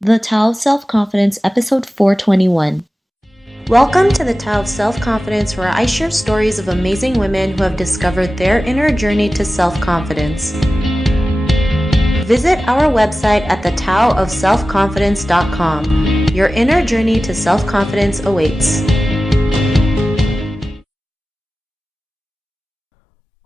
The Tao of Self-Confidence, episode 421. Welcome to the Tao of Self-Confidence, where I share stories of amazing women who have discovered their inner journey to self-confidence. Visit our website at thetaoofselfconfidence.com. Your inner journey to self-confidence awaits.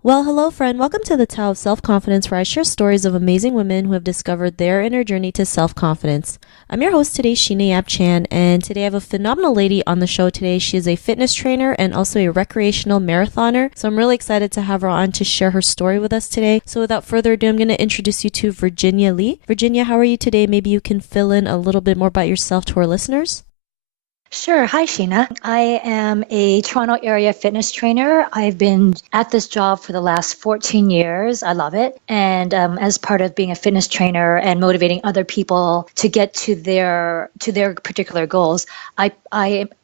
Well, hello friend. Welcome to the Tao of Self-Confidence, where I share stories of amazing women who have discovered their inner journey to self-confidence. I'm your host today, Sheena Yap Chan, and today I have a phenomenal lady on the show today. She is a fitness trainer and also a recreational marathoner, so I'm really excited to have her on to share her story with us today. So without further ado, I'm going to introduce you to Virginia Lee. Virginia, how are you today? Maybe you can fill in a little bit more about yourself to our listeners. Sure. Hi, Sheena. I am a Toronto area fitness trainer. I've been at this job for the last 14 years. I love it. And as part of being a fitness trainer and motivating other people to get to their particular goals, I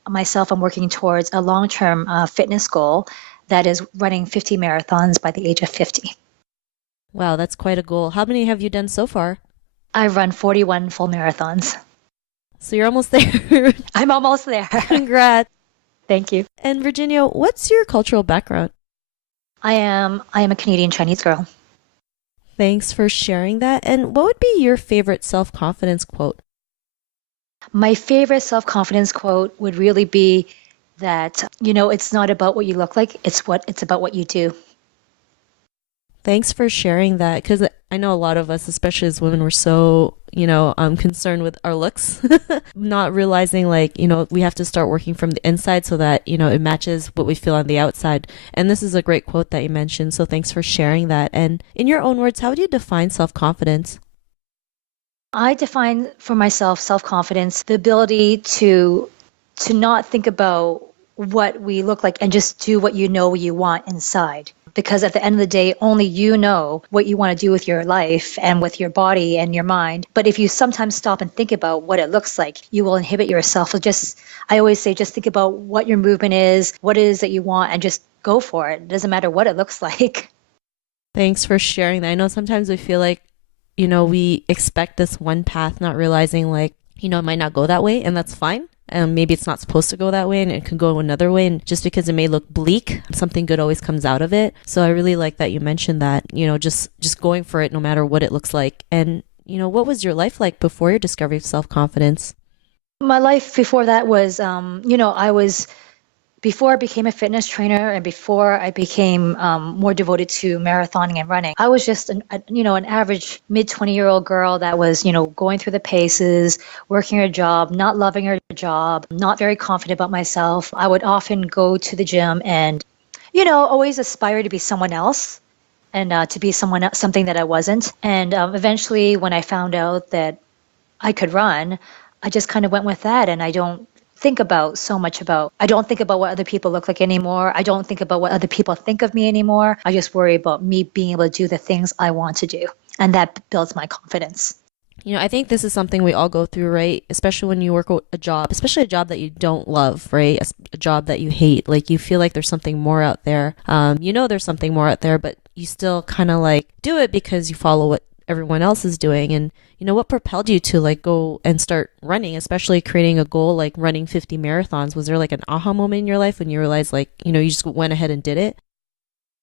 myself am working towards a long-term fitness goal that is running 50 marathons by the age of 50. Wow, that's quite a goal. How many have you done so far? I've run 41 full marathons. So you're almost there. I'm almost there. Congrats. Thank you. And Virginia, what's your cultural background? I am a Canadian Chinese girl. Thanks for sharing that. And what would be your favorite self-confidence quote? My favorite self-confidence quote would really be that, it's not about what you look like, it's about what you do. Thanks for sharing that, because I know a lot of us, especially as women, we're so, concerned with our looks, not realizing we have to start working from the inside so that, it matches what we feel on the outside. And this is a great quote that you mentioned. So thanks for sharing that. And in your own words, how do you define self-confidence? I define for myself self-confidence, the ability to not think about what we look like and just do what you know you want inside. Because at the end of the day, only you know what you want to do with your life and with your body and your mind. But if you sometimes stop and think about what it looks like, you will inhibit yourself. So I always say, just think about what your movement is, what it is that you want, and just go for it. It doesn't matter what it looks like. Thanks for sharing that. I know sometimes we feel like, we expect this one path, not realizing it might not go that way, and that's fine. Maybe it's not supposed to go that way and it could go another way. And just because it may look bleak, something good always comes out of it. So I really like that you mentioned that, just going for it no matter what it looks like. And, what was your life like before your discovery of self-confidence? My life before that was, before I became a fitness trainer and before I became more devoted to marathoning and running, I was just an average mid-20-year-old girl that was, going through the paces, working her job, not loving her job, not very confident about myself. I would often go to the gym and, always aspire to be someone else and to be something that I wasn't. And eventually when I found out that I could run, I just kind of went with that, and I don't think about what other people look like anymore. I don't think about what other people think of me anymore. I just worry about me being able to do the things I want to do. And that builds my confidence. I think this is something we all go through, right? Especially when you work a job, especially a job that you don't love, right? A job that you hate. Like you feel like there's something more out there. There's something more out there, but you still kind of do it because you follow what everyone else is doing. And what propelled you to go and start running, especially creating a goal like running 50 marathons? Was there an aha moment in your life when you realized you just went ahead and did it?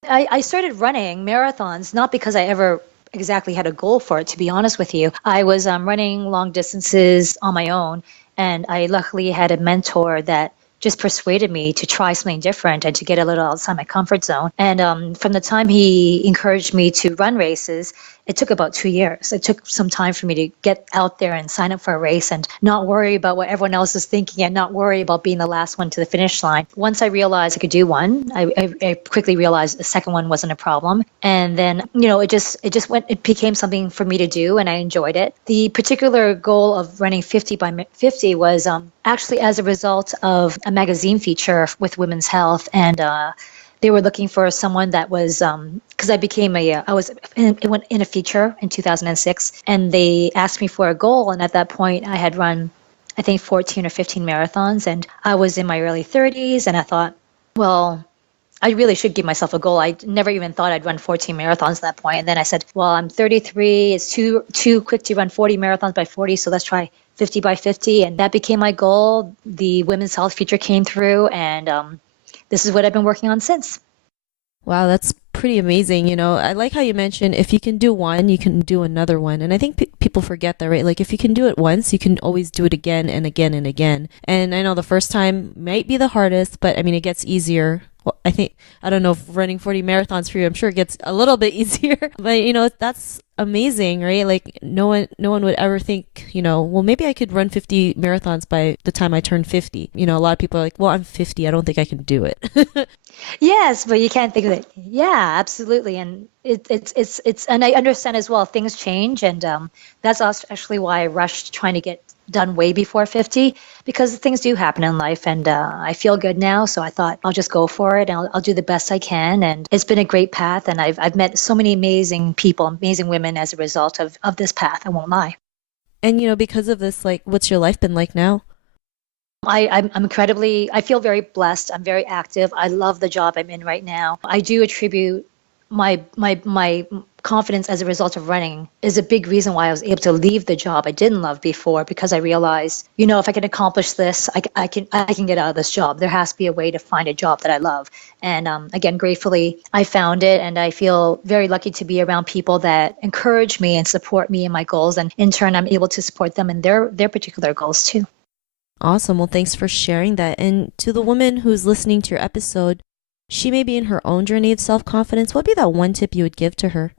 I started running marathons not because I ever exactly had a goal for it, to be honest with you. I was running long distances on my own, and I luckily had a mentor that just persuaded me to try something different and to get a little outside my comfort zone. And from the time he encouraged me to run races, it took about 2 years. It took some time for me to get out there and sign up for a race and not worry about what everyone else is thinking and not worry about being the last one to the finish line. Once I realized I could do one, I quickly realized the second one wasn't a problem. And then, it became something for me to do, and I enjoyed it. The particular goal of running 50 by 50 was actually as a result of a magazine feature with women's health, and they were looking for someone that was, because I was in a feature in 2006, and they asked me for a goal. And at that point, I had run, I think, 14 or 15 marathons, and I was in my early 30s, and I thought, well, I really should give myself a goal. I never even thought I'd run 14 marathons at that point. And then I said, well, I'm 33. It's too quick to run 40 marathons by 40, so let's try 50 by 50, and that became my goal. The women's health feature came through, and this is what I've been working on since. Wow, that's pretty amazing. I like how you mentioned if you can do one, you can do another one. And I think people forget that, right? Like if you can do it once, you can always do it again and again and again. And I know the first time might be the hardest, but I mean, it gets easier. Well, I don't know if running 40 marathons for you, I'm sure it gets a little bit easier, but that's amazing, right? Like no one would ever think, well, maybe I could run 50 marathons by the time I turn 50. A lot of people are like, well, I'm 50. I don't think I can do it. Yes, but you can't think of it. Yeah, absolutely. And it's and I understand as well, things change. And that's actually why I rushed trying to get done way before 50, because things do happen in life. And I feel good now. So I thought I'll just go for it, and I'll do the best I can. And it's been a great path. And I've met so many amazing people, amazing women as a result of this path. I won't lie. And because of this, like, what's your life been like now? I feel very blessed. I'm very active. I love the job I'm in right now. I do attribute my confidence as a result of running is a big reason why I was able to leave the job I didn't love before, because I realized, if I can accomplish this, I can get out of this job. There has to be a way to find a job that I love. And again, gratefully, I found it, and I feel very lucky to be around people that encourage me and support me in my goals. And in turn, I'm able to support them in their particular goals too. Awesome. Well, thanks for sharing that. And to the woman who's listening to your episode, she may be in her own journey of self-confidence. What would be that one tip you would give to her?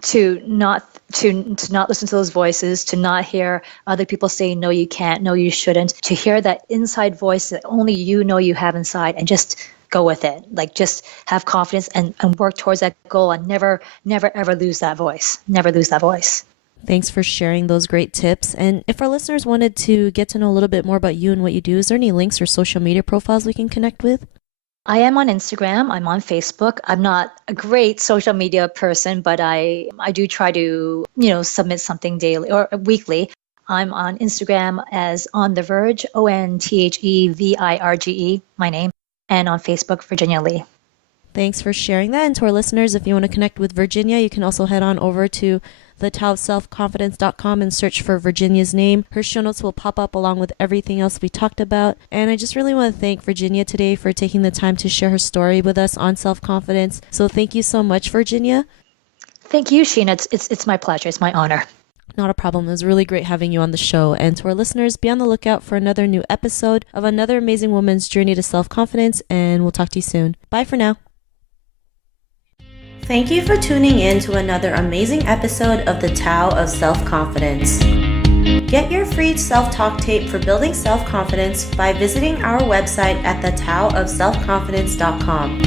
To not listen to those voices, to not hear other people say, no, you can't, no, you shouldn't, to hear that inside voice that only you know you have inside, and just go with it. Like, just have confidence and work towards that goal, and never, ever lose that voice. Never lose that voice. Thanks for sharing those great tips. And if our listeners wanted to get to know a little bit more about you and what you do, is there any links or social media profiles we can connect with? I am on Instagram. I'm on Facebook. I'm not a great social media person, but I do try to, submit something daily or weekly. I'm on Instagram as On The Verge, ONTHEVIRGE, my name, and on Facebook, Virginia Lee. Thanks for sharing that. And to our listeners, if you want to connect with Virginia, you can also head on over to thetowofselfconfidence.com and search for Virginia's name. Her show notes will pop up along with everything else we talked about. And I just really want to thank Virginia today for taking the time to share her story with us on self-confidence. So thank you so much, Virginia. Thank you, Sheena. It's my pleasure. It's my honor. Not a problem. It was really great having you on the show. And to our listeners, be on the lookout for another new episode of another amazing woman's journey to self-confidence. And we'll talk to you soon. Bye for now. Thank you for tuning in to another amazing episode of the Tao of Self-Confidence. Get your free self-talk tape for building self-confidence by visiting our website at thetowofselfconfidence.com.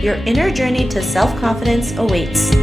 Your inner journey to self-confidence awaits.